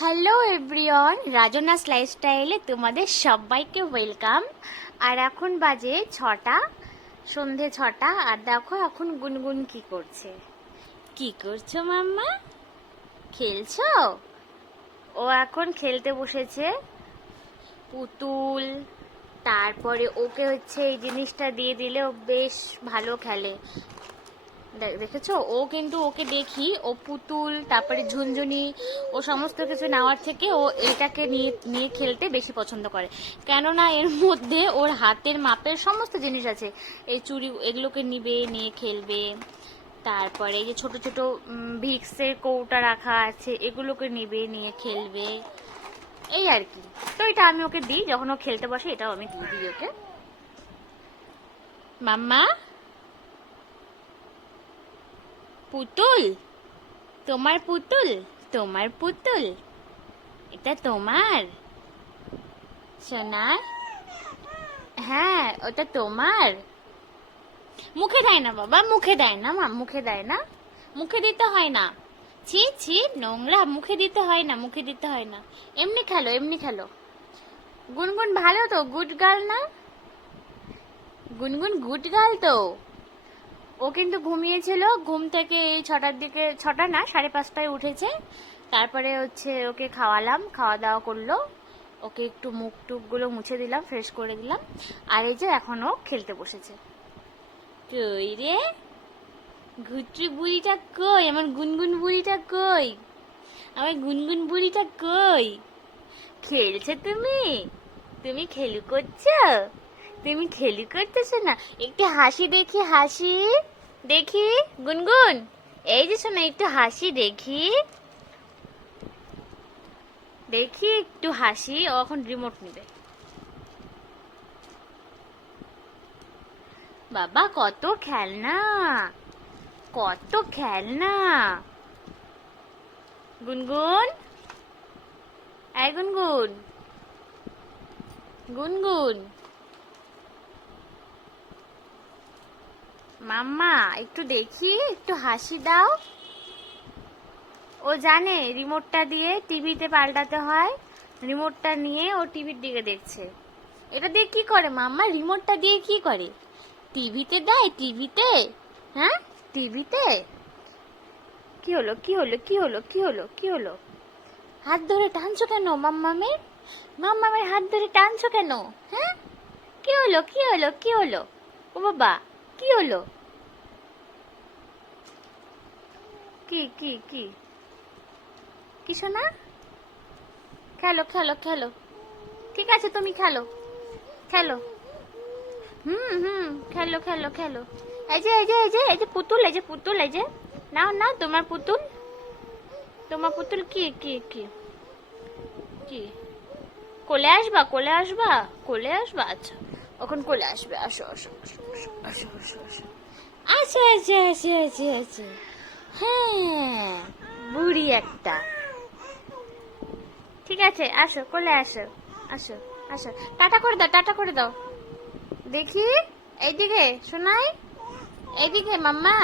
Hello everyone, রাজনাস লাইফস্টাইলে তোমাদের সবাইকে ওয়েলকাম। আর এখন বাজে 6টা, সন্ধে 6টা। আর দেখো এখন গুনগুন কি করছে। কি করছো মাম্মা? খেলছো? ও এখন খেলতে বসেছে পুতুল। তারপরে ওকে হচ্ছে এই জিনিসটা দিয়ে দিলে ও বেশ ভালো খেলে। দেখেছো, ও কিন্তু ওকে দেখি ও পুতুল তারপরে ঝুনঝুনি ও সমস্ত কিছু নেওয়ার থেকে ও এটাকে নিয়ে নিয়ে খেলতে বেশি পছন্দ করে। কেননা এর মধ্যে ওর হাতের মাপের সমস্ত জিনিস আছে। এই চুড়ি এগুলোকে নিয়ে খেলবে। তারপরে এই যে ছোট ছোট ভিক্সের কৌটা রাখা আছে, এগুলোকে নিয়ে খেলবে, এই আর কি। তো এটা আমি ওকে দিই যখন ও খেলতে বসে, এটাও আমি দিয়ে দিই ওকে। মাম্মা, পুতুল, তোমার পুতুল, তোমার পুতুল, এটা তোমার সোনা? হ্যাঁ, ওটা তোমার। মুখে দেয় না বাবা, মুখে দেয় না মা, মুখে দেয় না, মুখে দিতে হয় না। ছি ছি, নোংরা, মুখে দিতে হয় না, মুখে দিতে হয় না। এমনি খেলো, এমনি খেলো। গুনগুন ভালো তো, গুড গার্ল না? গুনগুন গুড গার্ল তো। ও কিন্তু ঘুমিয়েছিল, ঘুম থেকে এই 6টার দিকে, 6টা না 5:30টায় উঠেছে। তারপরে হচ্ছে ওকে খাওয়ালাম, খাওয়া দাওয়া করলো। ওকে একটু মুখ টুকগুলো মুছে দিলাম, ফ্রেশ করে দিলাম। আর এই যে এখন ও খেলতে বসেছে। কই রে ঘুট্রি বুড়িটা কই? আমার গুনগুন বুড়িটা কই? আমার গুনগুন বুড়িটা কই? খেলছো তুমি? তুমি খেলু করছো? তুমি খেলু করতেছো না? একটু হাসি দেখি, হাসি দেখি। গুনগুন, এই যে শোনা, একটু হাসি দেখি, দেখি একটু হাসি। ও এখন রিমোট নিবে। বাবা কত খেলনা, কত খেলনা। গুনগুন, এই গুনগুন, গুনগুন, মাম্মা একটু দেখি, একটু হাসি দাও। ও জানে রিমোটটা দিয়ে টিভিতে পাল্টাতে হয়। রিমোটটা নিয়ে ও টিভির দিকে দেখছে। এটা দিয়ে কি করে মাম্মা? রিমোটটা দিয়ে কি করে? টিভিতে দেয়, টিভিতে। হ্যাঁ, টিভিতে। কি হলো, কি হলো, কি হলো, কি হলো, কি হলো? হাত ধরে টানছো কেন মাম্মামের? মাম্মামের হাত ধরে টানছো কেন? হ্যাঁ, কি হলো, কি হলো, কি হলো? ও বাবা, কি হলো? কি কি কি কি শোনা? খেলো, খেলো, খেলো। ঠিক আছে, তুমি খেলো, খেলো। হুম হুম, খেলো, খেলো, খেলো। এই যে এই যে এই যে এই যে পুতুল, এই যে পুতুল, এই যে নাও নাও তোমার পুতুল। তোমার পুতুল কি কি কি কি? কোলে আসবা, কোলে আসবা, কোলে আসবা? আচ্ছা, এখন কোলে আসবে। আসো আসো আসো আসো আসো আসো আসো আসো আসো আসো আসো আসো। হ্যাঁ, বুড়ি একটা। ঠিক আছে, আসো, কোলে আসো, আসো আসো। টাটা করে দাও, টাটা করে দাও দেখি। এইদিকে শোনাই, এইদিকে মাম্মা।